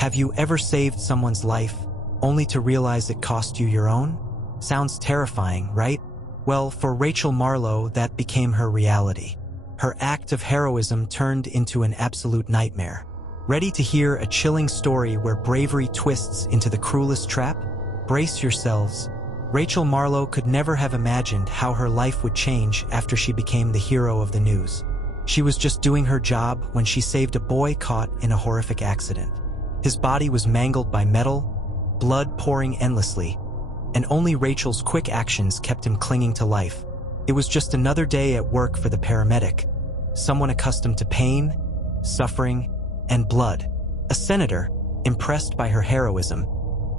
Have you ever saved someone's life, only to realize it cost you your own? Sounds terrifying, right? Well, for Rachel Marlowe, that became her reality. Her act of heroism turned into an absolute nightmare. Ready to hear a chilling story where bravery twists into the cruelest trap? Brace yourselves. Rachel Marlowe could never have imagined how her life would change after she became the hero of the news. She was just doing her job when she saved a boy caught in a horrific accident. His body was mangled by metal, blood pouring endlessly, and only Rachel's quick actions kept him clinging to life. It was just another day at work for the paramedic, someone accustomed to pain, suffering, and blood. A senator, impressed by her heroism,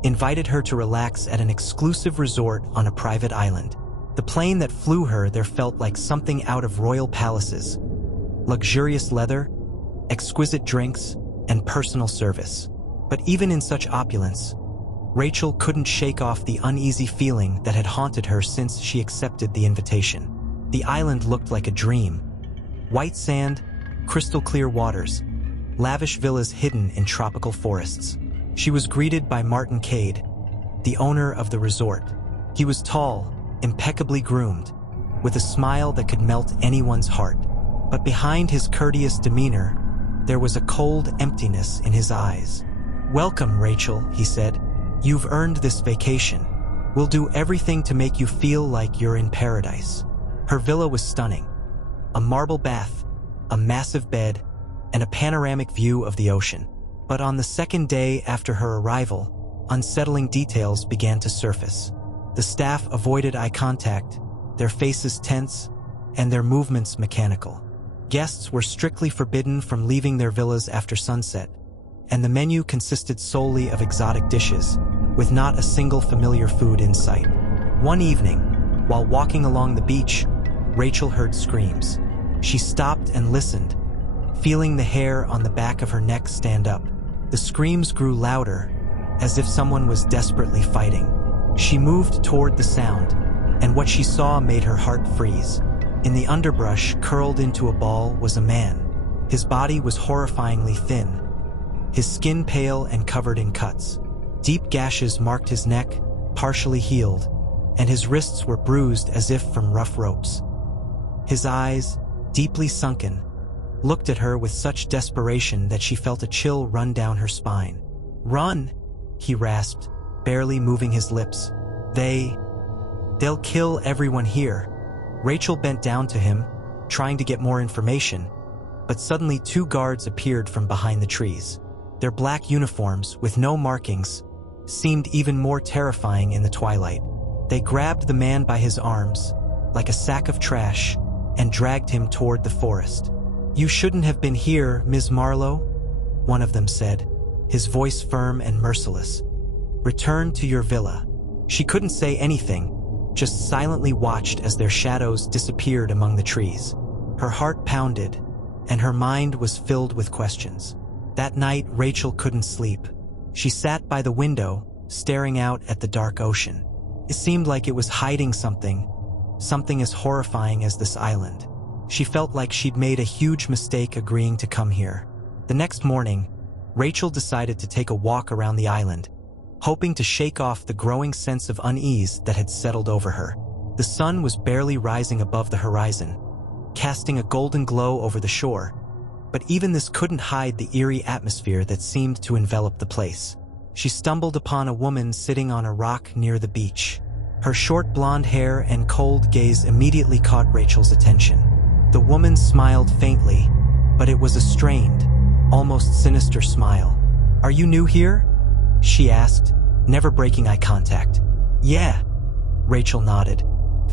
invited her to relax at an exclusive resort on a private island. The plane that flew her there felt like something out of royal palaces. Luxurious leather, exquisite drinks, and personal service. But even in such opulence, Rachel couldn't shake off the uneasy feeling that had haunted her since she accepted the invitation. The island looked like a dream. White sand, crystal clear waters, lavish villas hidden in tropical forests. She was greeted by Martin Cade, the owner of the resort. He was tall, impeccably groomed, with a smile that could melt anyone's heart. But behind his courteous demeanor, there was a cold emptiness in his eyes. "Welcome, Rachel," he said. "You've earned this vacation. We'll do everything to make you feel like you're in paradise." Her villa was stunning. A marble bath, a massive bed, and a panoramic view of the ocean. But on the second day after her arrival, unsettling details began to surface. The staff avoided eye contact, their faces tense, and their movements mechanical. Guests were strictly forbidden from leaving their villas after sunset, and the menu consisted solely of exotic dishes, with not a single familiar food in sight. One evening, while walking along the beach, Rachel heard screams. She stopped and listened, feeling the hair on the back of her neck stand up. The screams grew louder, as if someone was desperately fighting. She moved toward the sound, and what she saw made her heart freeze. In the underbrush, curled into a ball, was a man. His body was horrifyingly thin, his skin pale and covered in cuts. Deep gashes marked his neck, partially healed, and his wrists were bruised as if from rough ropes. His eyes, deeply sunken, looked at her with such desperation that she felt a chill run down her spine. "Run!" he rasped, barely moving his lips. They'll kill everyone here." Rachel bent down to him, trying to get more information, but suddenly 2 guards appeared from behind the trees. Their black uniforms, with no markings, seemed even more terrifying in the twilight. They grabbed the man by his arms, like a sack of trash, and dragged him toward the forest. "You shouldn't have been here, Ms. Marlowe," one of them said, his voice firm and merciless. "Return to your villa." She couldn't say anything, just silently watched as their shadows disappeared among the trees. Her heart pounded, and her mind was filled with questions. That night, Rachel couldn't sleep. She sat by the window, staring out at the dark ocean. It seemed like it was hiding something as horrifying as this island. She felt like she'd made a huge mistake agreeing to come here. The next morning, Rachel decided to take a walk around the island, hoping to shake off the growing sense of unease that had settled over her. The sun was barely rising above the horizon, casting a golden glow over the shore, but even this couldn't hide the eerie atmosphere that seemed to envelop the place. She stumbled upon a woman sitting on a rock near the beach. Her short blonde hair and cold gaze immediately caught Rachel's attention. The woman smiled faintly, but it was a strained, almost sinister smile. "Are you new here?" she asked, never breaking eye contact. "Yeah," Rachel nodded,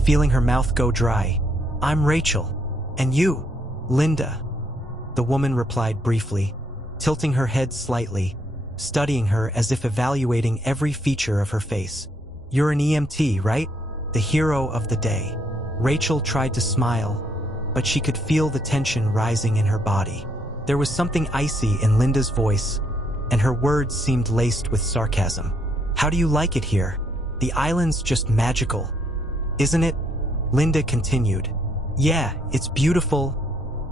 feeling her mouth go dry. "I'm Rachel. And you?" "Linda," the woman replied briefly, tilting her head slightly, studying her as if evaluating every feature of her face. "You're an EMT, right? The hero of the day." Rachel tried to smile, but she could feel the tension rising in her body. There was something icy in Linda's voice, and her words seemed laced with sarcasm. "How do you like it here? The island's just magical, isn't it?" Linda continued. "Yeah, it's beautiful,"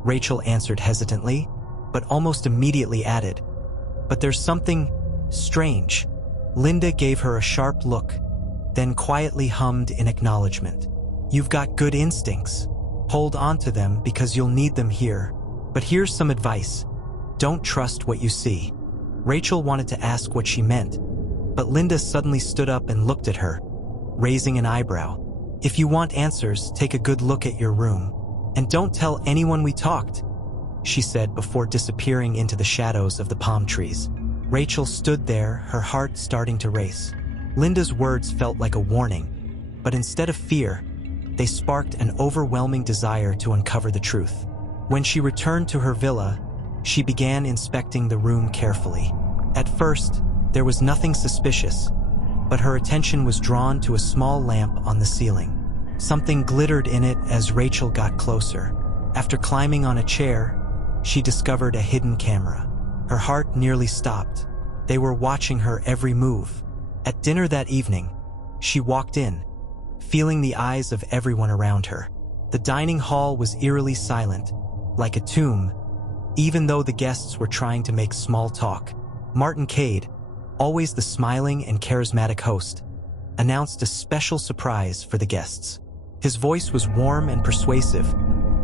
Rachel answered hesitantly, but almost immediately added, "But there's something Strange. Linda gave her a sharp look, then quietly hummed in acknowledgement. You've got good instincts. Hold on to them because you'll need them here. But here's some advice. Don't trust what you see. Rachel wanted to ask what she meant, but Linda suddenly stood up and looked at her, raising an eyebrow. If you want answers, take a good look at your room. And don't tell anyone we talked, she said before disappearing into the shadows of the palm trees. Rachel stood there, her heart starting to race. Linda's words felt like a warning, but instead of fear, they sparked an overwhelming desire to uncover the truth. When she returned to her villa, she began inspecting the room carefully. At first, there was nothing suspicious, but her attention was drawn to a small lamp on the ceiling. Something glittered in it as Rachel got closer. After climbing on a chair, she discovered a hidden camera. Her heart nearly stopped. They were watching her every move. At dinner that evening, she walked in, feeling the eyes of everyone around her. The dining hall was eerily silent, like a tomb, even though the guests were trying to make small talk. Martin Cade, always the smiling and charismatic host, announced a special surprise for the guests. His voice was warm and persuasive,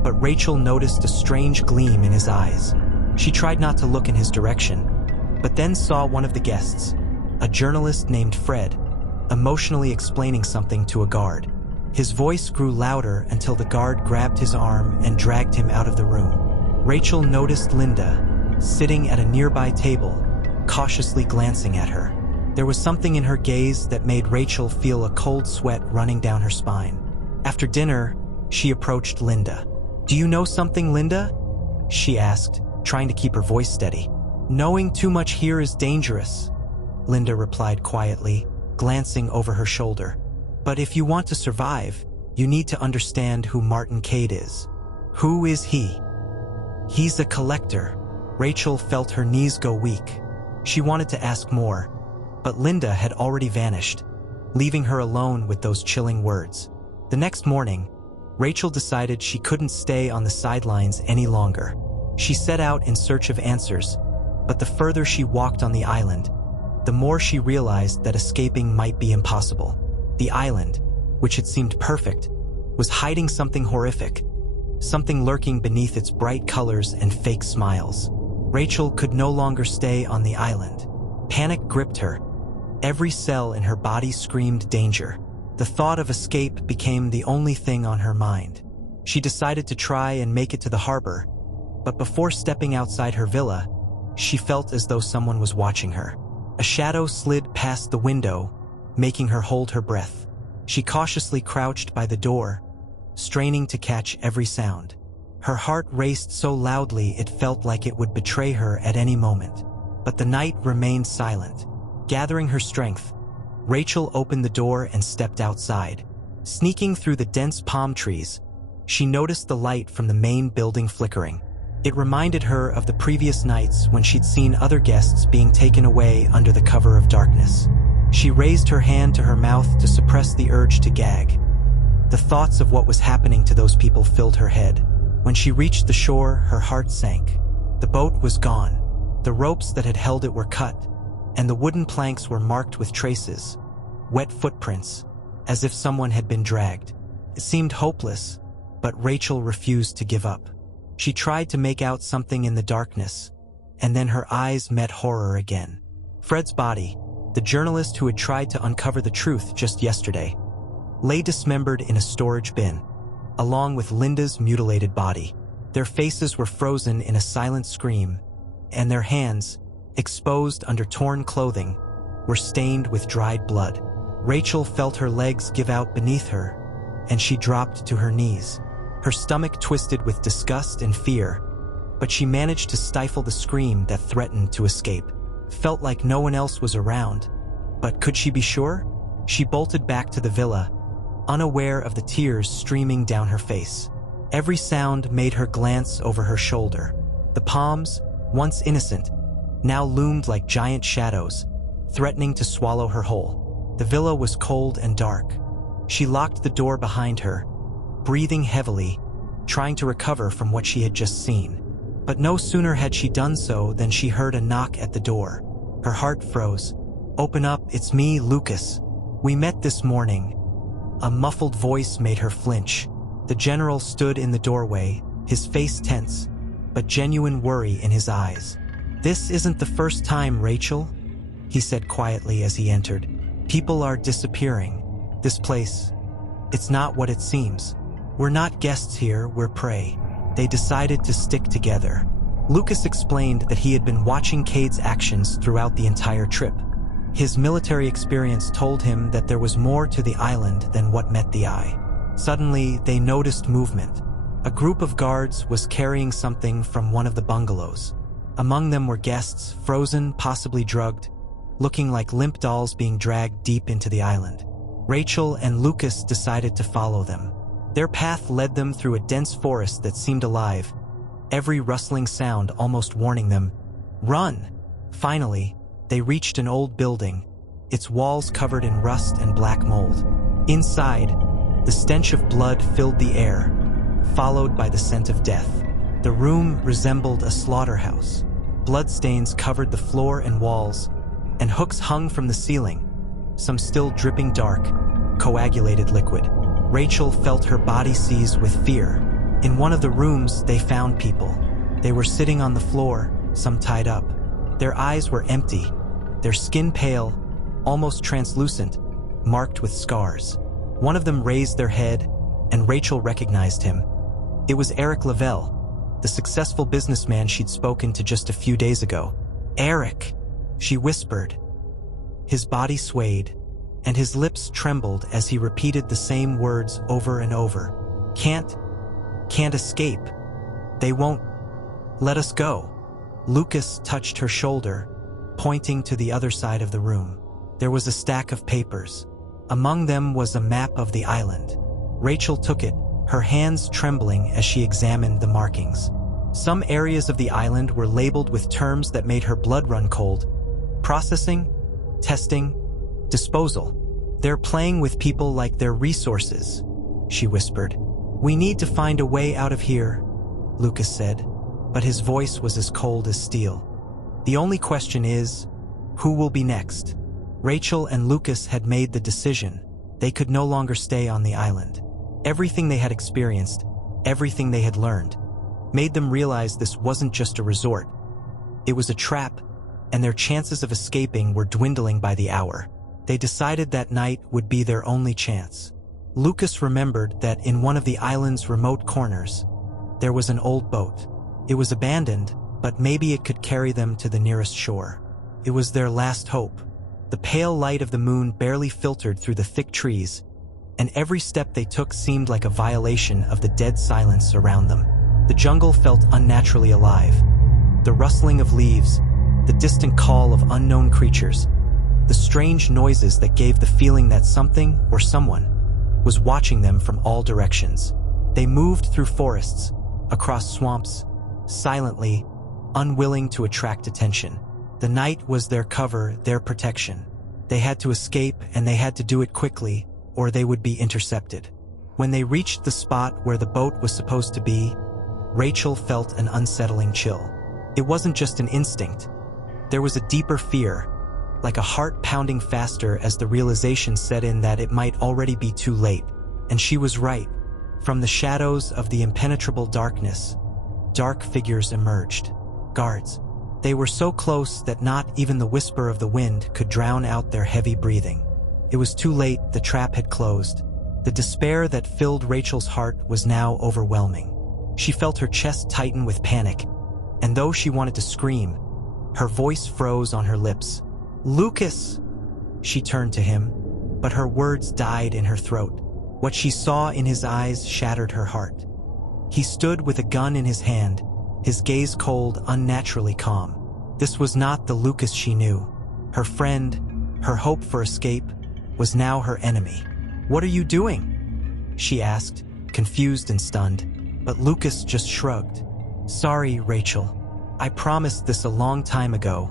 but Rachel noticed a strange gleam in his eyes. She tried not to look in his direction, but then saw one of the guests, a journalist named Fred, emotionally explaining something to a guard. His voice grew louder until the guard grabbed his arm and dragged him out of the room. Rachel noticed Linda, sitting at a nearby table, cautiously glancing at her. There was something in her gaze that made Rachel feel a cold sweat running down her spine. After dinner, she approached Linda. "Do you know something, Linda?" she asked, trying to keep her voice steady. "Knowing too much here is dangerous," Linda replied quietly, glancing over her shoulder. "But if you want to survive, you need to understand who Martin Cade is." "Who is he?" "He's a collector." Rachel felt her knees go weak. She wanted to ask more, but Linda had already vanished, leaving her alone with those chilling words. The next morning, Rachel decided she couldn't stay on the sidelines any longer. She set out in search of answers, but the further she walked on the island, the more she realized that escaping might be impossible. The island, which had seemed perfect, was hiding something horrific, something lurking beneath its bright colors and fake smiles. Rachel could no longer stay on the island. Panic gripped her. Every cell in her body screamed danger. The thought of escape became the only thing on her mind. She decided to try and make it to the harbor, but before stepping outside her villa, she felt as though someone was watching her. A shadow slid past the window, making her hold her breath. She cautiously crouched by the door, straining to catch every sound. Her heart raced so loudly it felt like it would betray her at any moment. But the night remained silent. Gathering her strength, Rachel opened the door and stepped outside. Sneaking through the dense palm trees, she noticed the light from the main building flickering. It reminded her of the previous nights when she'd seen other guests being taken away under the cover of darkness. She raised her hand to her mouth to suppress the urge to gag. The thoughts of what was happening to those people filled her head. When she reached the shore, her heart sank. The boat was gone. The ropes that had held it were cut, and the wooden planks were marked with traces, wet footprints, as if someone had been dragged. It seemed hopeless, but Rachel refused to give up. She tried to make out something in the darkness, and then her eyes met horror again. Fred's body, the journalist who had tried to uncover the truth just yesterday, lay dismembered in a storage bin, along with Linda's mutilated body. Their faces were frozen in a silent scream, and their hands, exposed under torn clothing, were stained with dried blood. Rachel felt her legs give out beneath her, and she dropped to her knees. Her stomach twisted with disgust and fear, but she managed to stifle the scream that threatened to escape. Felt like no one else was around, but could she be sure? She bolted back to the villa, unaware of the tears streaming down her face. Every sound made her glance over her shoulder. The palms, once innocent, now loomed like giant shadows, threatening to swallow her whole. The villa was cold and dark. She locked the door behind her, breathing heavily, trying to recover from what she had just seen. But no sooner had she done so than she heard a knock at the door. Her heart froze. "Open up, it's me, Lucas. We met this morning." A muffled voice made her flinch. The general stood in the doorway, his face tense, but genuine worry in his eyes. "This isn't the first time, Rachel," he said quietly as he entered. "People are disappearing. This place, it's not what it seems. We're not guests here, we're prey." They decided to stick together. Lucas explained that he had been watching Cade's actions throughout the entire trip. His military experience told him that there was more to the island than what met the eye. Suddenly, they noticed movement. A group of guards was carrying something from one of the bungalows. Among them were guests, frozen, possibly drugged, looking like limp dolls being dragged deep into the island. Rachel and Lucas decided to follow them. Their path led them through a dense forest that seemed alive, every rustling sound almost warning them, "Run!" Finally, they reached an old building, its walls covered in rust and black mold. Inside, the stench of blood filled the air, followed by the scent of death. The room resembled a slaughterhouse. Bloodstains covered the floor and walls, and hooks hung from the ceiling, some still dripping dark, coagulated liquid. Rachel felt her body seize with fear. In one of the rooms, they found people. They were sitting on the floor, some tied up. Their eyes were empty, their skin pale, almost translucent, marked with scars. One of them raised their head, and Rachel recognized him. It was Eric Lavelle, the successful businessman she'd spoken to just a few days ago. "Eric," she whispered. His body swayed, and his lips trembled as he repeated the same words over and over. Can't escape. They won't let us go." Lucas touched her shoulder, pointing to the other side of the room. There was a stack of papers. Among them was a map of the island. Rachel took it, her hands trembling as she examined the markings. Some areas of the island were labeled with terms that made her blood run cold. Processing, testing, disposal. "They're playing with people like they're resources," she whispered. "We need to find a way out of here," Lucas said, but his voice was as cold as steel. "The only question is, who will be next?" Rachel and Lucas had made the decision. They could no longer stay on the island. Everything they had experienced, everything they had learned, made them realize this wasn't just a resort. It was a trap, and their chances of escaping were dwindling by the hour. They decided that night would be their only chance. Lucas remembered that in one of the island's remote corners, there was an old boat. It was abandoned, but maybe it could carry them to the nearest shore. It was their last hope. The pale light of the moon barely filtered through the thick trees, and every step they took seemed like a violation of the dead silence around them. The jungle felt unnaturally alive. The rustling of leaves, the distant call of unknown creatures, the strange noises that gave the feeling that something or someone was watching them from all directions. They moved through forests, across swamps, silently, unwilling to attract attention. The night was their cover, their protection. They had to escape, and they had to do it quickly, or they would be intercepted. When they reached the spot where the boat was supposed to be, Rachel felt an unsettling chill. It wasn't just an instinct. There was a deeper fear, like a heart pounding faster as the realization set in that it might already be too late. And she was right. From the shadows of the impenetrable darkness, dark figures emerged. Guards. They were so close that not even the whisper of the wind could drown out their heavy breathing. It was too late, the trap had closed. The despair that filled Rachel's heart was now overwhelming. She felt her chest tighten with panic, and though she wanted to scream, her voice froze on her lips. "Lucas!" She turned to him, but her words died in her throat. What she saw in his eyes shattered her heart. He stood with a gun in his hand, his gaze cold, unnaturally calm. This was not the Lucas she knew. Her friend, her hope for escape, was now her enemy. "What are you doing?" she asked, confused and stunned, but Lucas just shrugged. "Sorry, Rachel. I promised this a long time ago."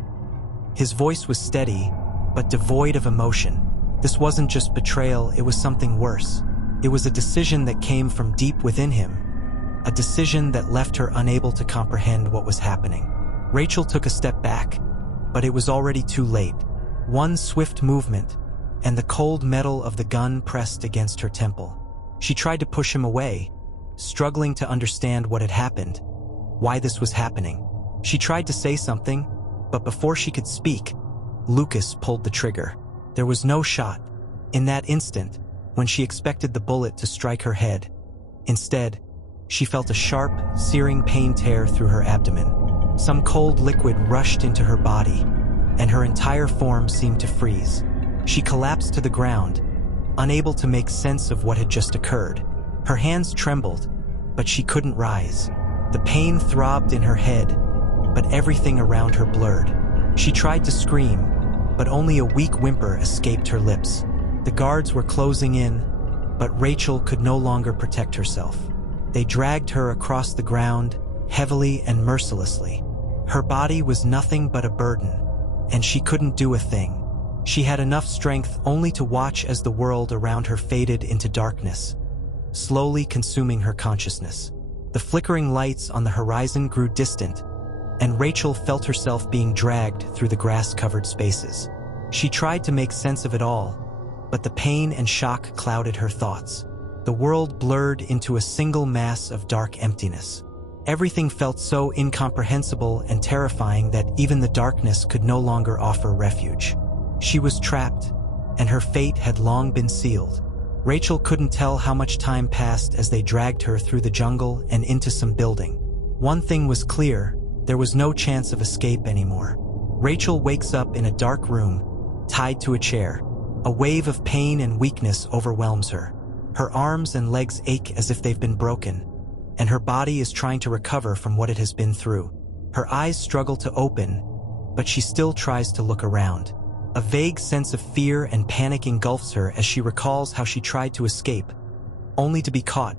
His voice was steady, but devoid of emotion. This wasn't just betrayal, it was something worse. It was a decision that came from deep within him, a decision that left her unable to comprehend what was happening. Rachel took a step back, But it was already too late. One swift movement, and the cold metal of the gun pressed against her temple. She tried to push him away, struggling to understand what had happened, why this was happening. She tried to say something, but before she could speak, Lucas pulled the trigger. There was no shot. In that instant, when she expected the bullet to strike her head, instead, she felt a sharp, searing pain tear through her abdomen. Some cold liquid rushed into her body, and her entire form seemed to freeze. She collapsed to the ground, unable to make sense of what had just occurred. Her hands trembled, but she couldn't rise. The pain throbbed in her head, but everything around her blurred. She tried to scream, but only a weak whimper escaped her lips. The guards were closing in, but Rachel could no longer protect herself. They dragged her across the ground, heavily and mercilessly. Her body was nothing but a burden, and she couldn't do a thing. She had enough strength only to watch as the world around her faded into darkness, slowly consuming her consciousness. The flickering lights on the horizon grew distant, and Rachel felt herself being dragged through the grass-covered spaces. She tried to make sense of it all, but the pain and shock clouded her thoughts. The world blurred into a single mass of dark emptiness. Everything felt so incomprehensible and terrifying that even the darkness could no longer offer refuge. She was trapped, and her fate had long been sealed. Rachel couldn't tell how much time passed as they dragged her through the jungle and into some building. One thing was clear: there was no chance of escape anymore. Rachel wakes up in a dark room, tied to a chair. A wave of pain and weakness overwhelms her. Her arms and legs ache as if they've been broken, and her body is trying to recover from what it has been through. Her eyes struggle to open, but she still tries to look around. A vague sense of fear and panic engulfs her as she recalls how she tried to escape, only to be caught,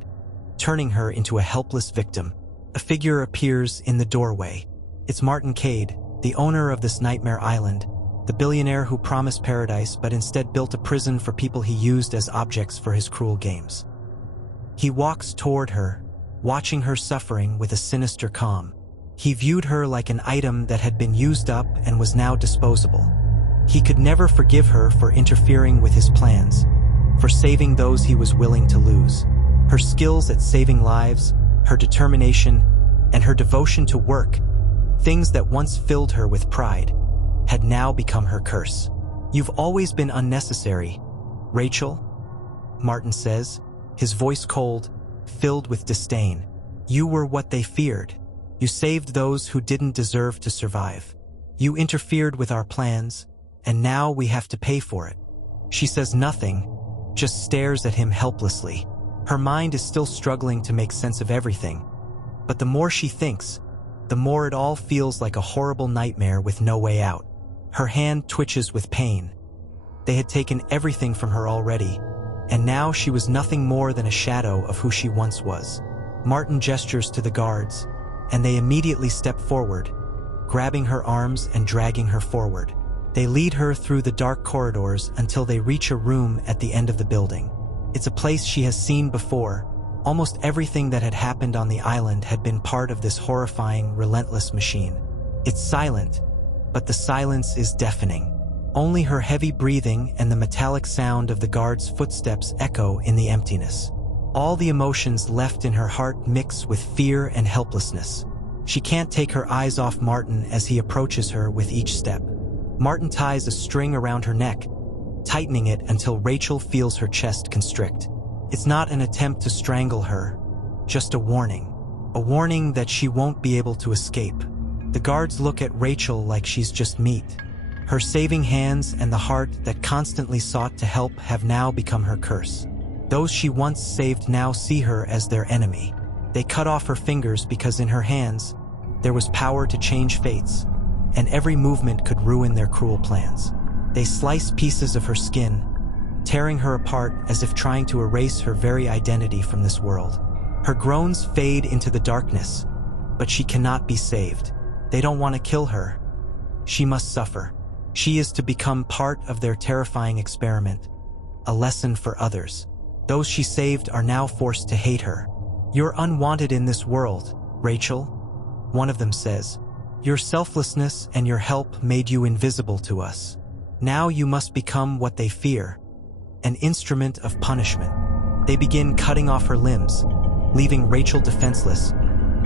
turning her into a helpless victim. A figure appears in the doorway. It's Martin Cade, the owner of this nightmare island, the billionaire who promised paradise but instead built a prison for people he used as objects for his cruel games. He walks toward her, watching her suffering with a sinister calm. He viewed her like an item that had been used up and was now disposable. He could never forgive her for interfering with his plans, for saving those he was willing to lose. Her skills at saving lives, her determination, and her devotion to work, things that once filled her with pride, had now become her curse. "You've always been unnecessary, Rachel," Martin says, his voice cold, filled with disdain. "You were what they feared. You saved those who didn't deserve to survive. You interfered with our plans, and now we have to pay for it." She says nothing, just stares at him helplessly. Her mind is still struggling to make sense of everything, but the more she thinks, the more it all feels like a horrible nightmare with no way out. Her hand twitches with pain. They had taken everything from her already, and now she was nothing more than a shadow of who she once was. Martin gestures to the guards, and they immediately step forward, grabbing her arms and dragging her forward. They lead her through the dark corridors until they reach a room at the end of the building. It's a place she has seen before. Almost everything that had happened on the island had been part of this horrifying, relentless machine. It's silent, but the silence is deafening. Only her heavy breathing and the metallic sound of the guards' footsteps echo in the emptiness. All the emotions left in her heart mix with fear and helplessness. She can't take her eyes off Martin as he approaches her with each step. Martin ties a string around her neck, tightening it until Rachel feels her chest constrict. It's not an attempt to strangle her, just a warning. A warning that she won't be able to escape. The guards look at Rachel like she's just meat. Her saving hands and the heart that constantly sought to help have now become her curse. Those she once saved now see her as their enemy. They cut off her fingers because in her hands, there was power to change fates, and every movement could ruin their cruel plans. They slice pieces of her skin, tearing her apart as if trying to erase her very identity from this world. Her groans fade into the darkness, but she cannot be saved. They don't want to kill her. She must suffer. She is to become part of their terrifying experiment, a lesson for others. Those she saved are now forced to hate her. "You're unwanted in this world, Rachel," one of them says, Your selflessness and your help made you invisible to us. Now you must become what they fear, an instrument of punishment. They begin cutting off her limbs, leaving Rachel defenseless,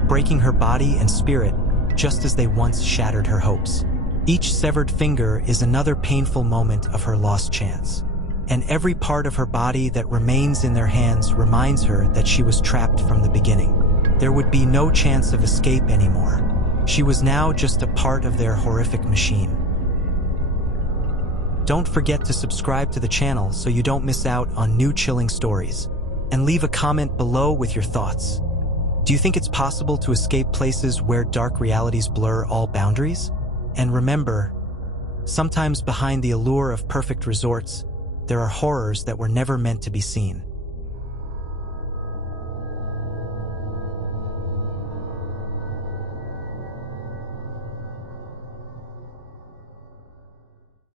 breaking her body and spirit just as they once shattered her hopes. Each severed finger is another painful moment of her lost chance. And every part of her body that remains in their hands reminds her that she was trapped from the beginning. There would be no chance of escape anymore. She was now just a part of their horrific machine. Don't forget to subscribe to the channel so you don't miss out on new chilling stories. And leave a comment below with your thoughts. Do you think it's possible to escape places where dark realities blur all boundaries? And remember, sometimes behind the allure of perfect resorts, there are horrors that were never meant to be seen.